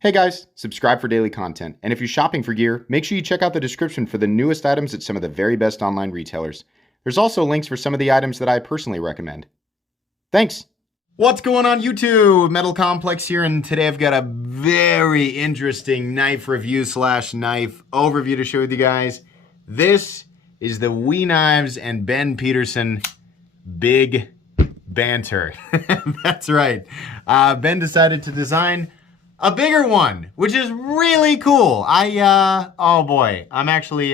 Hey guys, subscribe for daily content, and if you're shopping for gear, make sure you check out the description for the newest items at some of the very best online retailers. There's also links for some of the items that I personally recommend. Thanks! What's going on YouTube? Metal Complex here, and today I've got a very interesting knife review slash knife overview to share with you guys. This is the WE Knives and Ben Peterson Big Banter. That's right. Ben decided to design a bigger one, which is really cool. Oh boy, I'm actually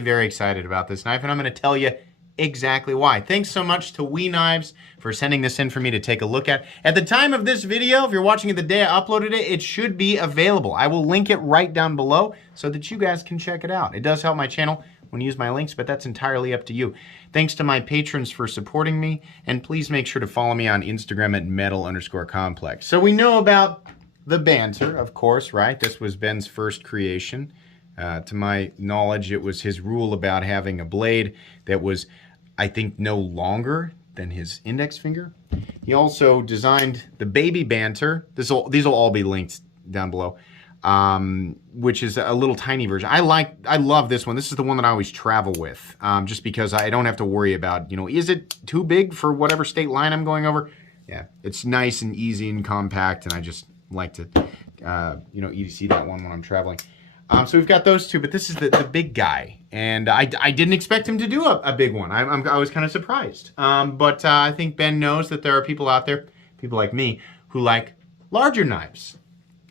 very excited about this knife, and I'm going to tell you exactly why. Thanks so much to WE Knives for sending this in for me to take a look at. At the time of this video, if you're watching it the day I uploaded it, it should be available. I will link it right down below so that you guys can check it out. It does help my channel when you use my links, but that's entirely up to you. Thanks to my patrons for supporting me, and please make sure to follow me on Instagram at metal_complex. So we know about the banter, of course, right? This was Ben's first creation. To my knowledge, it was his rule about having a blade that was, I think, no longer than his index finger. He also designed the baby banter. These will all be linked down below, which is a little tiny version. I love this one. This is the one that I always travel with, just because I don't have to worry about, is it too big for whatever state line I'm going over? Yeah, it's nice and easy and compact, and I just like to, EDC that one when I'm traveling. So we've got those two, but this is the big guy, and I didn't expect him to do a big one. I was kind of surprised, but I think Ben knows that there are people out there, people like me, who like larger knives,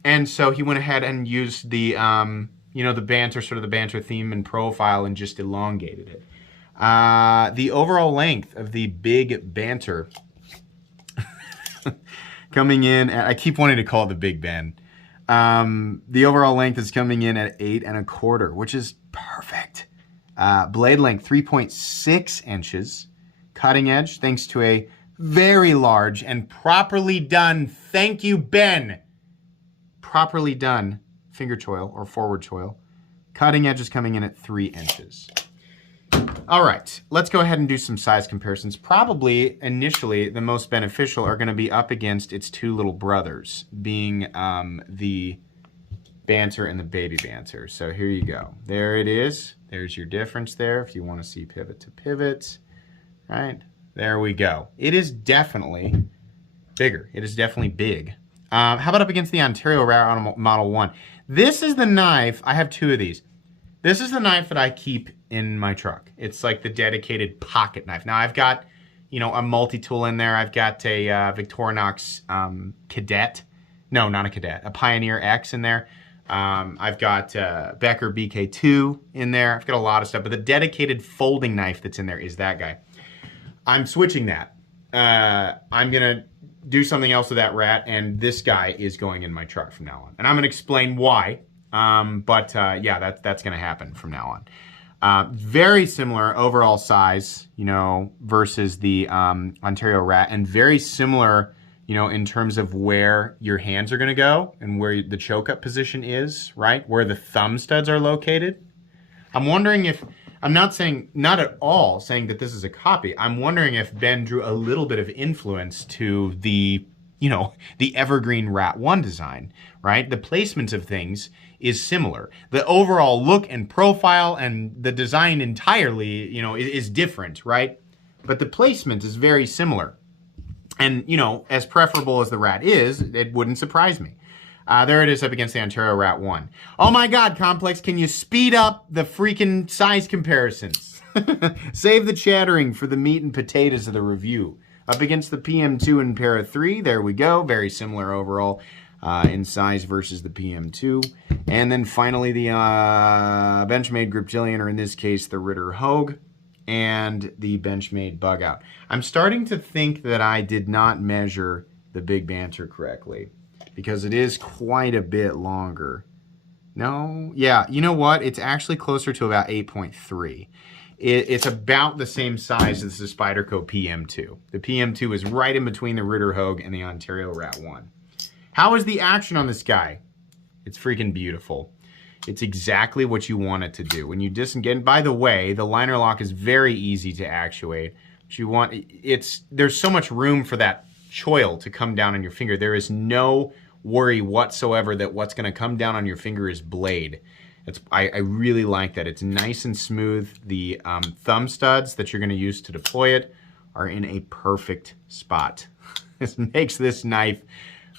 and so he went ahead and used the the banter, sort of the banter theme and profile, and just elongated it. The overall length of the Big Banter coming in at, I keep wanting to call it the Big Ben. The overall length is coming in at 8 1/4, which is perfect. Blade length 3.6 inches. Cutting edge, thanks to a very large and properly done, thank you, Ben, properly done finger choil or forward choil. Cutting edge is coming in at 3 inches. All right, let's go ahead and do some size comparisons. Probably, initially, the most beneficial are going to be up against its two little brothers, being the Banter and the Baby Banter. So here you go. There it is. There's your difference there if you want to see pivot to pivot. Right? There we go. It is definitely bigger. It is definitely big. How about up against the Ontario Rat Model 1? This is the knife. I have two of these. This is the knife that I keep in my truck. It's like the dedicated pocket knife. Now I've got, a multi-tool in there. I've got a Victorinox Cadet. No, not a Cadet. A Pioneer X in there. I've got Becker BK2 in there. I've got a lot of stuff. But the dedicated folding knife that's in there is that guy. I'm switching that. I'm going to do something else with that rat, and this guy is going in my truck from now on. And I'm going to explain why. Yeah, that's going to happen from now on. Very similar overall size, versus the Ontario Rat, and very similar, in terms of where your hands are going to go and where the choke up position is, right? Where the thumb studs are located. I'm wondering if, I'm not at all saying that this is a copy. I'm wondering if Ben drew a little bit of influence to the, the Evergreen Rat 1 design, right? The placement of things is similar. The overall look and profile and the design entirely, is different, right? But the placement is very similar. And, as preferable as the Rat is, it wouldn't surprise me. There it is up against the Ontario Rat 1. Oh my God, Complex, can you speed up the freaking size comparisons? Save the chattering for the meat and potatoes of the review. Up against the PM2 and Para 3, there we go. Very similar overall in size versus the PM2. And then finally the Benchmade Griptilian, or in this case the Ritter Hogue, and the Benchmade Bug Out. I'm starting to think that I did not measure the Big Banter correctly, because it is quite a bit longer. No? Yeah, you know what? It's actually closer to about 8.3. It's about the same size as the Spyderco PM2. The PM2 is right in between the Ritter Hogue and the Ontario Rat 1. How is the action on this guy? It's freaking beautiful. It's exactly what you want it to do. When you disengage, by the way, the liner lock is very easy to actuate. What you want, there's so much room for that choil to come down on your finger. There is no worry whatsoever that what's going to come down on your finger is blade. I really like that. It's nice and smooth. The thumb studs that you're going to use to deploy it are in a perfect spot. This makes this knife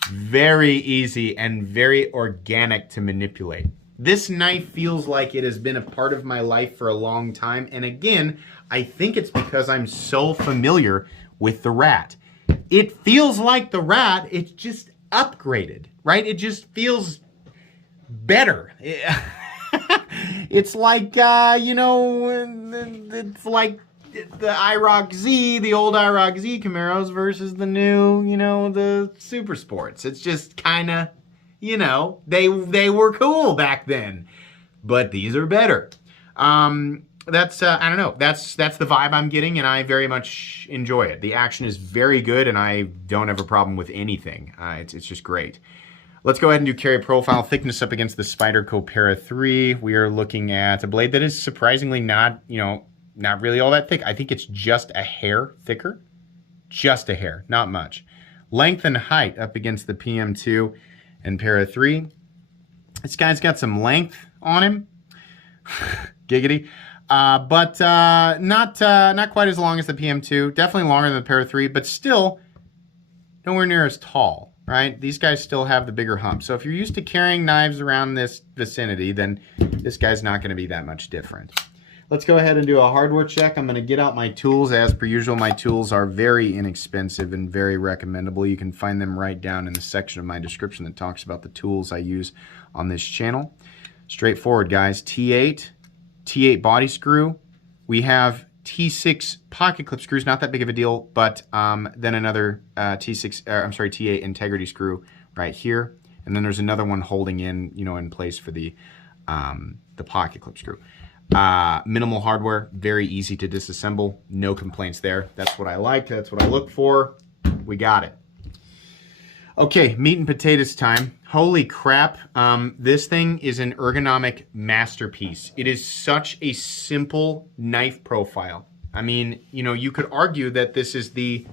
very easy and very organic to manipulate. This knife feels like it has been a part of my life for a long time. And again, I think it's because I'm so familiar with the Rat. It feels like the Rat, it's just upgraded, right? It just feels better. It's like, you know, it's like the IROC Z, the old IROC Z Camaros versus the new, you know, the Super Sports. It's just kind of, you know, they were cool back then, but these are better. That's, I don't know, that's the vibe I'm getting, and I very much enjoy it. The action is very good, and I don't have a problem with anything. It's just great. Let's go ahead and do carry profile thickness up against the Spyderco Para 3. We are looking at a blade that is surprisingly not, you know, not really all that thick. I think it's just a hair thicker. Just a hair, not much. Length and height up against the PM2 and Para 3. This guy's got some length on him. Giggity. But not quite as long as the PM2. Definitely longer than the Para 3, but still nowhere near as tall. Right? These guys still have the bigger hump. So if you're used to carrying knives around this vicinity, then this guy's not going to be that much different. Let's go ahead and do a hardware check. I'm going to get out my tools. As per usual, my tools are very inexpensive and very recommendable. You can find them right down in the section of my description that talks about the tools I use on this channel. Straightforward, guys. T8 body screw. We have T6 pocket clip screws, not that big of a deal, but then another T8 integrity screw right here, and then there's another one holding in, you know, in place for the pocket clip screw. Minimal hardware, very easy to disassemble, no complaints there. That's what I like, that's what I look for. We got it. Okay, meat and potatoes time. Holy crap, this thing is an ergonomic masterpiece. It is such a simple knife profile. I mean, you know, you could argue that this is the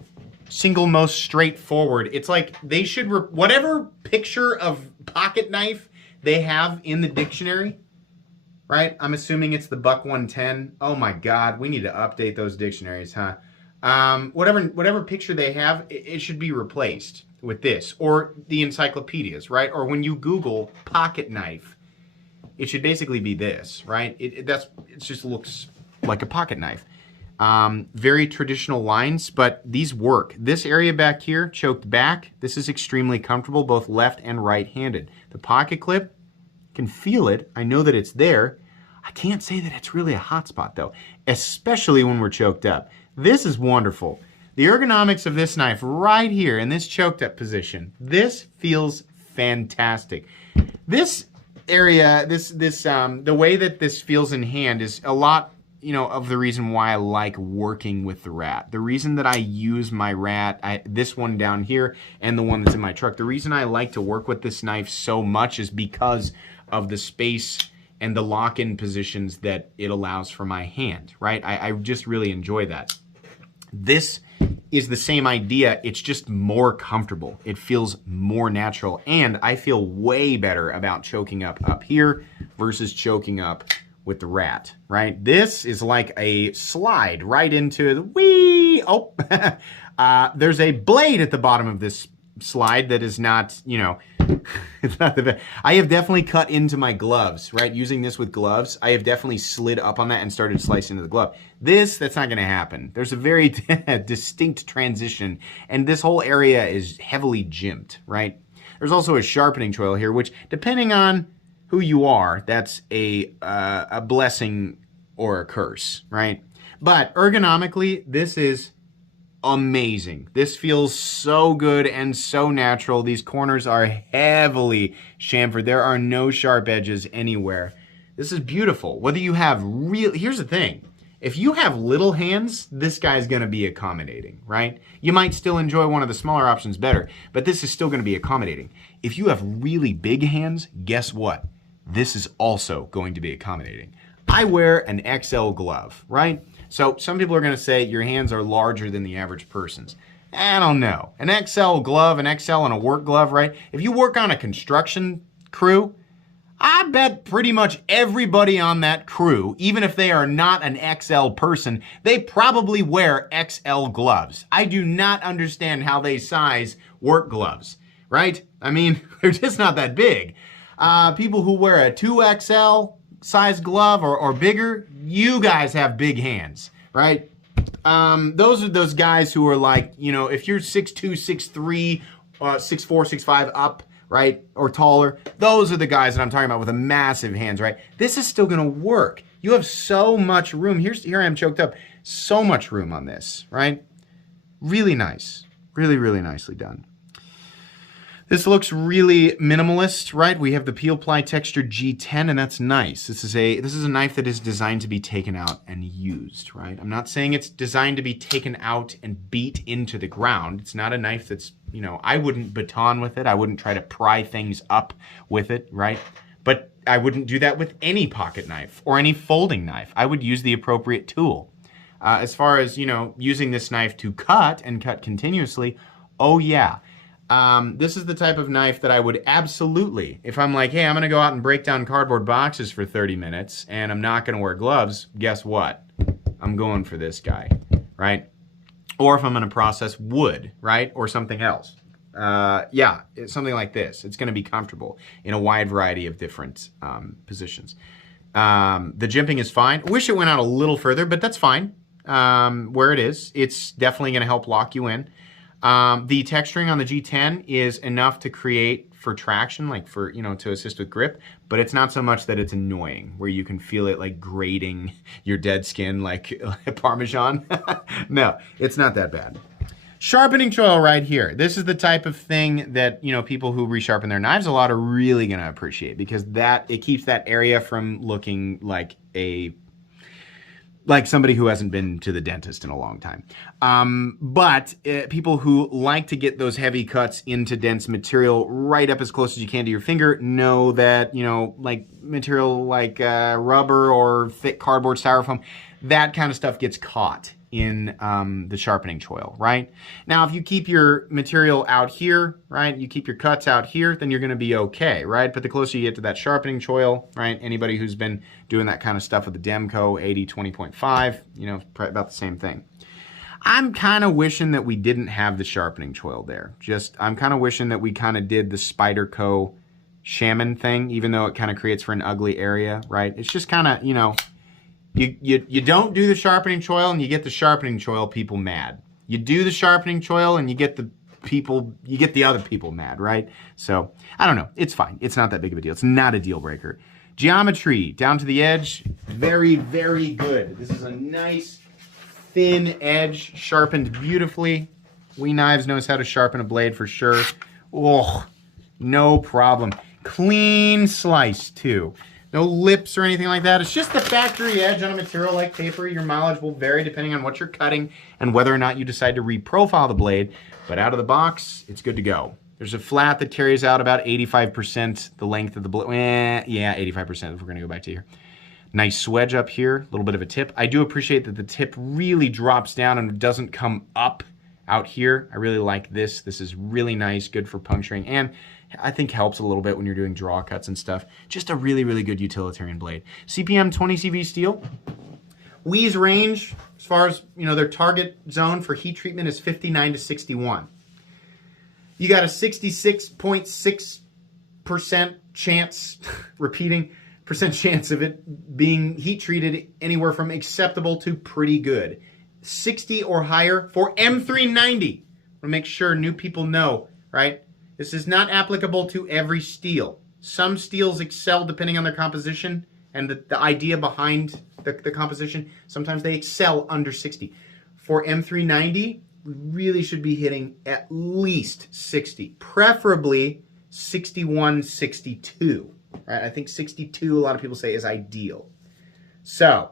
single most straightforward. It's like they should, whatever picture of pocket knife they have in the dictionary, right? I'm assuming it's the Buck 110. Oh my God, we need to update those dictionaries, huh? Whatever picture they have, it should be replaced with this, or the encyclopedias, right? Or when you Google pocket knife, it should basically be this, right? It just looks like a pocket knife. Very traditional lines, but these work. This area back here, choked back, this is extremely comfortable, both left and right-handed. The pocket clip, can feel it. I know that it's there. I can't say that it's really a hot spot though, especially when we're choked up. This is wonderful. The ergonomics of this knife right here in this choked up position, this feels fantastic. This area, the way that this feels in hand is a lot, you know, of the reason why I like working with the Rat. The reason that I use my Rat, this one down here and the one that's in my truck, the reason I like to work with this knife so much is because of the space and the lock-in positions that it allows for my hand, right? I just really enjoy that. This is the same idea, it's just more comfortable. It feels more natural, and I feel way better about choking up here versus choking up with the Rat, right? This is like a slide right into the wee. Oh, there's a blade at the bottom of this slide that is not, you know, it's not the best. I have definitely cut into my gloves, right? Using this with gloves, I have definitely slid up on that and started slicing into the glove. That's not going to happen. There's a very distinct transition, and this whole area is heavily jimped, right? There's also a sharpening choil here, which, depending on who you are, that's a blessing or a curse, right? But ergonomically, this is amazing. This feels so good and so natural. These corners are heavily chamfered. There are no sharp edges anywhere. This is beautiful. Whether you have here's the thing. If you have little hands, this guy's gonna be accommodating, right? You might still enjoy one of the smaller options better, but this is still gonna be accommodating. If you have really big hands, guess what? This is also going to be accommodating. I wear an XL glove, right? So some people are going to say your hands are larger than the average person's. I don't know. An XL glove, an XL and a work glove, right? If you work on a construction crew, I bet pretty much everybody on that crew, even if they are not an XL person, they probably wear XL gloves. I do not understand how they size work gloves, right? I mean, they're just not that big. People who wear a 2XL size glove or bigger, you guys have big hands, right? Those are those guys who are like, you know, if you're 6'2", 6'3", 6'4", 6'5", up, right, or taller, those are the guys that I'm talking about with the massive hands, right? This is still gonna work. You have so much room. Here I am choked up. So much room on this, right? Really nice. Really, really nicely done. This looks really minimalist, right? We have the peel ply texture G10, and that's nice. This is a knife that is designed to be taken out and used, right? I'm not saying it's designed to be taken out and beat into the ground. It's not a knife that's, you know, I wouldn't baton with it. I wouldn't try to pry things up with it, right? But I wouldn't do that with any pocket knife or any folding knife. I would use the appropriate tool. As far as, you know, using this knife to cut and cut continuously, oh yeah. This is the type of knife that I would absolutely, if I'm like, hey, I'm going to go out and break down cardboard boxes for 30 minutes and I'm not going to wear gloves, guess what? I'm going for this guy, right? Or if I'm going to process wood, right? Or something else. Yeah, it's something like this. It's going to be comfortable in a wide variety of different positions. The jimping is fine. I wish it went out a little further, but that's fine. Where it is, it's definitely going to help lock you in. The texturing on the G10 is enough to create for traction, like for, you know, to assist with grip, but it's not so much that it's annoying, where you can feel it like grating your dead skin like Parmesan. No, it's not that bad. Sharpening choil right here. This is the type of thing that, you know, people who resharpen their knives a lot are really going to appreciate, because it keeps that area from looking like somebody who hasn't been to the dentist in a long time. But people who like to get those heavy cuts into dense material right up as close as you can to your finger know that, you know, like material like rubber or thick cardboard, styrofoam, that kind of stuff gets caught in the sharpening choil, right? Now, if you keep your material out here, right, you keep your cuts out here, then you're gonna be okay, right? But the closer you get to that sharpening choil, right, anybody who's been doing that kind of stuff with the Demco 80-20.5, you know, about the same thing. I'm kind of wishing that we didn't have the sharpening choil there. I'm kind of wishing that we kind of did the Spyderco Shaman thing, even though it kind of creates for an ugly area, right? It's just kind of, you know, you don't do the sharpening choil and you get the sharpening choil people mad. You do the sharpening choil and you get the other people mad, right? So, I don't know. It's fine. It's not that big of a deal. It's not a deal breaker. Geometry down to the edge, very, very good. This is a nice thin edge, sharpened beautifully. WE Knives knows how to sharpen a blade for sure. Oh, no problem. Clean slice too. No lips or anything like that. It's just the factory edge on a material like paper. Your mileage will vary depending on what you're cutting and whether or not you decide to reprofile the blade. But out of the box, it's good to go. There's a flat that carries out about 85% the length of the blade. Yeah, 85% if we're gonna go back to here. Nice swedge up here, a little bit of a tip. I do appreciate that the tip really drops down and doesn't come up out here. I really like this. This is really nice, good for puncturing, and I think helps a little bit when you're doing draw cuts and stuff. Just a really, really good utilitarian blade. CPM 20 CV steel. WE's range, as far as, you know, their target zone for heat treatment is 59 to 61. You got a 66.6% chance, repeating, percent chance of it being heat treated anywhere from acceptable to pretty good. 60 or higher for M390. To make sure new people know, right? This is not applicable to every steel. Some steels excel depending on their composition and the idea behind the composition. Sometimes they excel under 60. For M390, we really should be hitting at least 60, preferably 61, 62. Right? I think 62, a lot of people say, is ideal. So,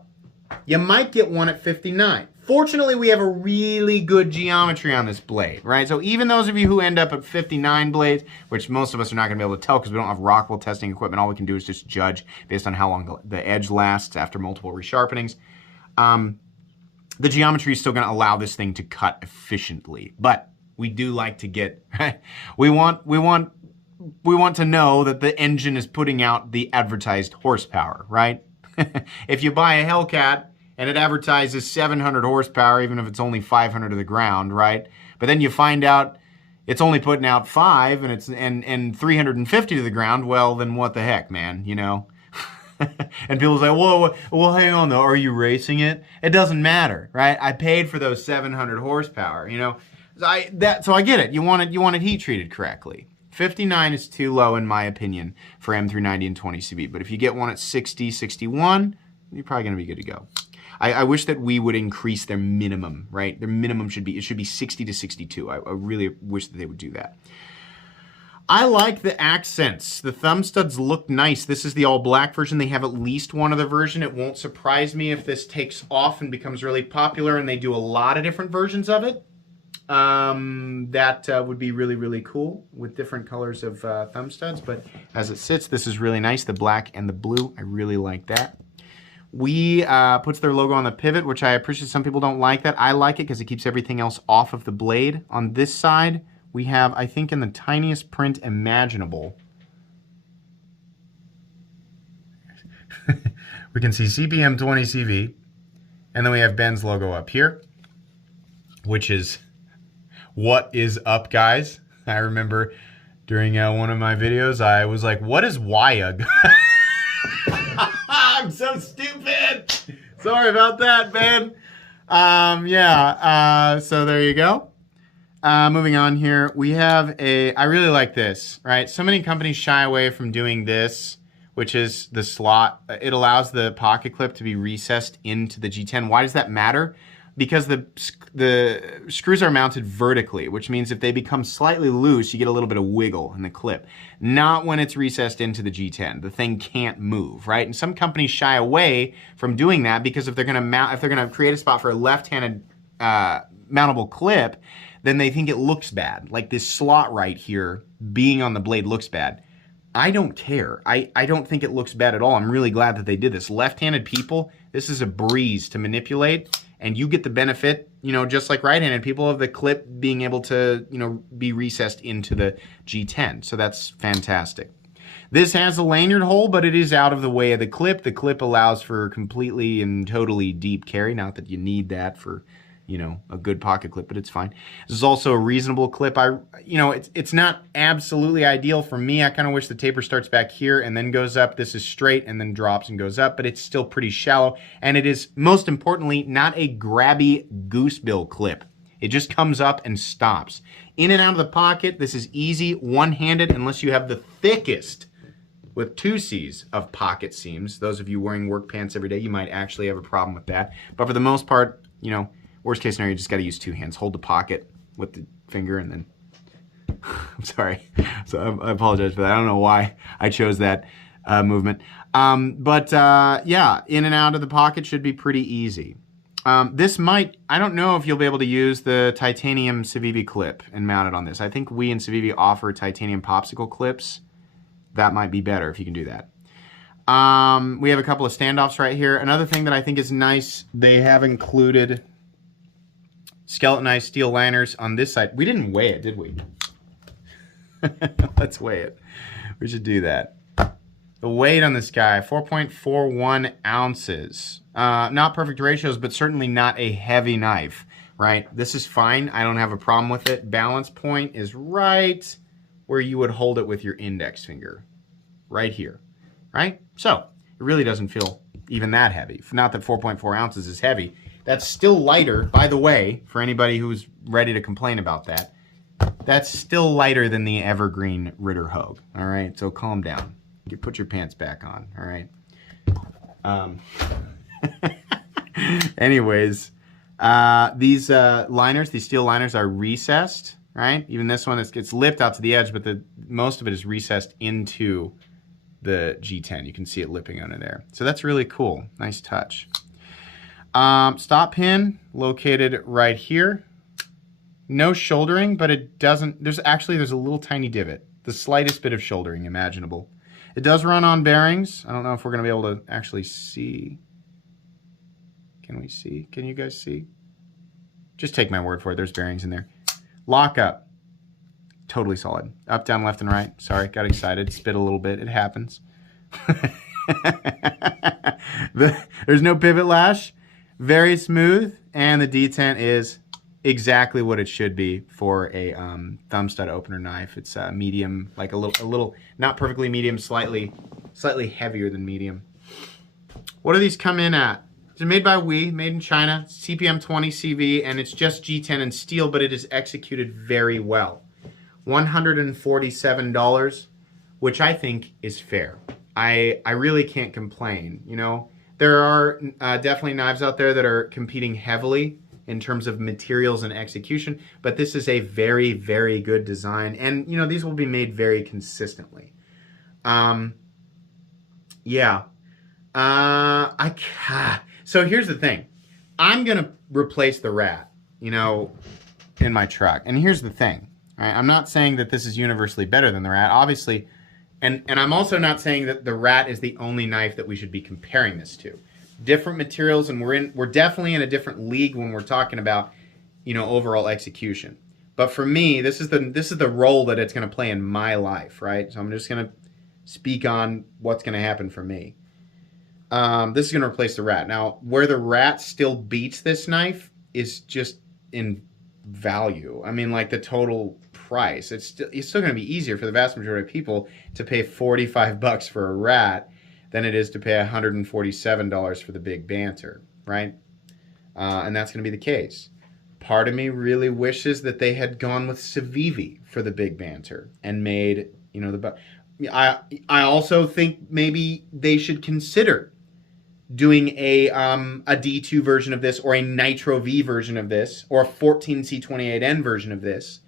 you might get one at 59. Fortunately, we have a really good geometry on this blade, right? So even those of you who end up at 59 blades, which most of us are not going to be able to tell because we don't have Rockwell testing equipment, all we can do is just judge based on how long the edge lasts after multiple resharpenings. The geometry is still going to allow this thing to cut efficiently. But We do like to get, right? We want to know that the engine is putting out the advertised horsepower, right? If you buy a Hellcat and it advertises 700 horsepower, even if it's only 500 to the ground, right? But then you find out it's only putting out 5 and it's and 350 to the ground, well, then what the heck, man, you know? And people say, well, hang on though, are you racing it? It doesn't matter, right? I paid for those 700 horsepower, you know? So I get it. You want it heat treated correctly. 59 is too low in my opinion for M390 and 20CV, but if you get one at 60, 61, you're probably going to be good to go. I wish that we would increase their minimum, right? Their minimum should be 60 to 62. I really wish that they would do that. I like the accents. The thumb studs look nice. This is the all black version. They have at least one other version. It won't surprise me if this takes off and becomes really popular and they do a lot of different versions of it. That would be really, really cool with different colors of thumb studs. But as it sits, this is really nice. The black and the blue, I really like that. WE puts their logo on the pivot, which I appreciate. Some people don't like that. I like it because it keeps everything else off of the blade. On this side, we have, I think in the tiniest print imaginable, we can see CPM 20CV, and then we have Ben's logo up here, which is what is up, guys. I remember during one of my videos, I was like, what is WYUG? I'm so stupid. Sorry about that, Ben. So there you go. Moving on here, we have I really like this, right? So many companies shy away from doing this, which is the slot. It allows the pocket clip to be recessed into the G10. Why does that matter? Because the screws are mounted vertically, which means if they become slightly loose, you get a little bit of wiggle in the clip. Not when it's recessed into the G10. The thing can't move, right? And some companies shy away from doing that because if they're gonna create a spot for a left-handed mountable clip, then they think it looks bad. Like this slot right here being on the blade looks bad. I don't care. I don't think it looks bad at all. I'm really glad that they did this. Left-handed people, this is a breeze to manipulate, and you get the benefit, you know, just like right-handed people, of the clip being able to, you know, be recessed into the G10. So that's fantastic. This has a lanyard hole, but it is out of the way of the clip. The clip allows for completely and totally deep carry. Not that you need that for, you know, a good pocket clip, but it's fine. This is also a reasonable clip. It's not absolutely ideal for me. I kind of wish the taper starts back here and then goes up. This is straight and then drops and goes up, but it's still pretty shallow. And it is, most importantly, not a grabby goosebill clip. It just comes up and stops. In and out of the pocket, this is easy, one-handed, unless you have the thickest, with 2 C's, of pocket seams. Those of you wearing work pants every day, you might actually have a problem with that. But for the most part, you know, worst case scenario, you just got to use 2 hands. Hold the pocket with the finger and then... I'm sorry. So I apologize for that. I don't know why I chose that movement. Yeah, in and out of the pocket should be pretty easy. This might... I don't know if you'll be able to use the titanium Civivi clip and mount it on this. I think WE and Civivi offer titanium popsicle clips. That might be better if you can do that. We have a couple of standoffs right here. Another thing that I think is nice, they have included skeletonized steel liners on this side. We didn't weigh it, did we? Let's weigh it. We should do that. The weight on this guy, 4.41 ounces. Not perfect ratios, but certainly not a heavy knife, right? This is fine. I don't have a problem with it. Balance point is right where you would hold it with your index finger. Right here, right? So it really doesn't feel even that heavy. Not that 4.4 ounces is heavy. That's still lighter, by the way, for anybody who's ready to complain about that. That's still lighter than the evergreen Ritter Hogue, all right? So calm down. You put your pants back on, all right? Anyways, these liners, these steel liners are recessed, right? Even this one, it's lipped out to the edge, but most of it is recessed into the G10. You can see it lipping under there. So that's really cool. Nice touch. Stop pin located right here. No shouldering, but it doesn't, there's a little tiny divot. The slightest bit of shouldering imaginable. It does run on bearings. I don't know if we're going to be able to actually see. Can we see? Can you guys see? Just take my word for it. There's bearings in there. Lockup, totally solid. Up, down, left, and right. Sorry, got excited, spit a little bit. It happens. There's no pivot lash. Very smooth, and the detent is exactly what it should be for a thumb stud opener knife. It's medium, like a little, not perfectly medium, slightly heavier than medium. What do these come in at? It's made by WE, made in China, CPM 20 CV, and it's just G10 and steel, but it is executed very well. $147, which I think is fair. I really can't complain, you know. There are definitely knives out there that are competing heavily in terms of materials and execution, but this is a very, very good design, and you know, these will be made very consistently. Yeah. So here's the thing. I'm going to replace the rat, you know, in my truck. And here's the thing. Right? I'm not saying that this is universally better than the rat, obviously. And I'm also not saying that the rat is the only knife that we should be comparing this to. Different materials, and we're definitely in a different league when we're talking about, you know, overall execution. But for me, this is the role that it's going to play in my life, right? So I'm just going to speak on what's going to happen for me. This is going to replace the rat. Now, where the rat still beats this knife is just in value. I mean, like the total price. It's still going to be easier for the vast majority of people to pay $45 for a rat than it is to pay $147 for the Big Banter, right? And that's going to be the case. Part of me really wishes that they had gone with Civivi for the Big Banter and made, you know, I also think maybe they should consider doing a D2 version of this, or a Nitro V version of this, or a 14C28N version of this,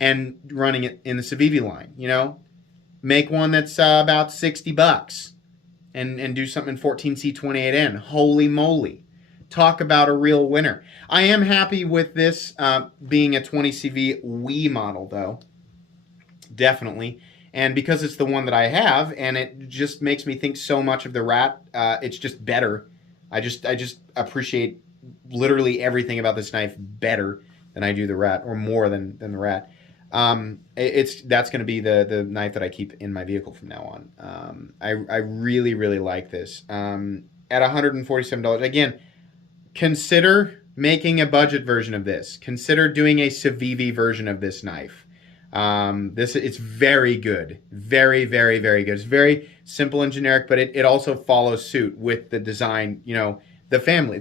and running it in the Civivi line, you know? Make one that's about $60 and do something in 14C28N. Holy moly. Talk about a real winner. I am happy with this being a 20CV WE model, though. Definitely. And because it's the one that I have, and it just makes me think so much of the rat, it's just better. I just appreciate literally everything about this knife better than I do the rat, or more than the rat. That's going to be the knife that I keep in my vehicle from now on. I really, really like this. At $147, again, consider making a budget version of this. Consider doing a Civivi version of this knife. It's very good. Very, very, very good. It's very simple and generic, but it also follows suit with the design, you know, the family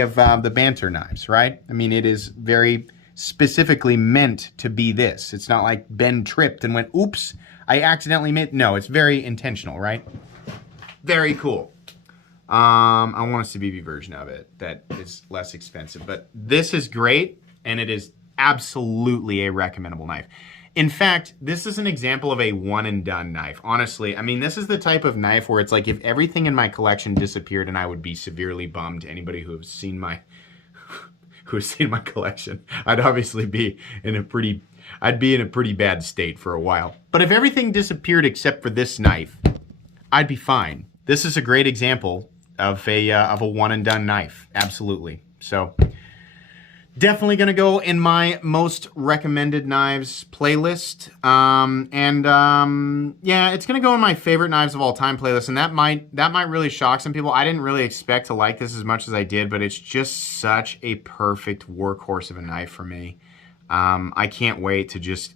of the Banter knives, right? I mean, it is very specifically meant to be this. It's not like Ben tripped and went, oops, I accidentally made, no, it's very intentional, right? Very cool. I want a Civivi version of it that is less expensive, but this is great, and it is absolutely a recommendable knife. In fact, this is an example of a one-and-done knife. Honestly, I mean, this is the type of knife where it's like if everything in my collection disappeared, and I would be severely bummed. Anybody who has seen my collection, I'd obviously be in a pretty bad state for a while. But if everything disappeared except for this knife, I'd be fine. This is a great example of a one-and-done knife. Absolutely. So definitely going to go in my most recommended knives playlist. Yeah, it's going to go in my favorite knives of all time playlist, and that might really shock some people. I didn't really expect to like this as much as I did, but it's just such a perfect workhorse of a knife for me. I can't wait to just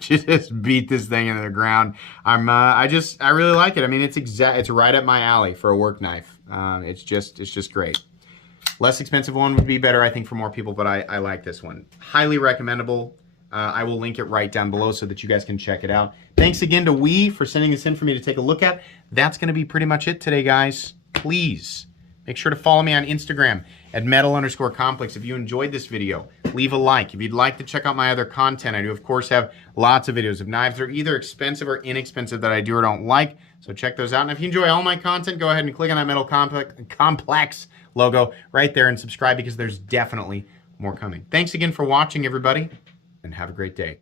just beat this thing into the ground. I really like it. I mean, it's right up my alley for a work knife. It's just great. Less expensive one would be better, I think, for more people, but I like this one. Highly recommendable. I will link it right down below so that you guys can check it out. Thanks again to WE for sending this in for me to take a look at. That's going to be pretty much it today, guys. Please make sure to follow me on Instagram at metal_complex. If you enjoyed this video, leave a like. If you'd like to check out my other content, I do, of course, have lots of videos of knives that are either expensive or inexpensive that I do or don't like. So check those out. And if you enjoy all my content, go ahead and click on that Metal Complex logo right there and subscribe, because there's definitely more coming. Thanks again for watching, everybody, and have a great day.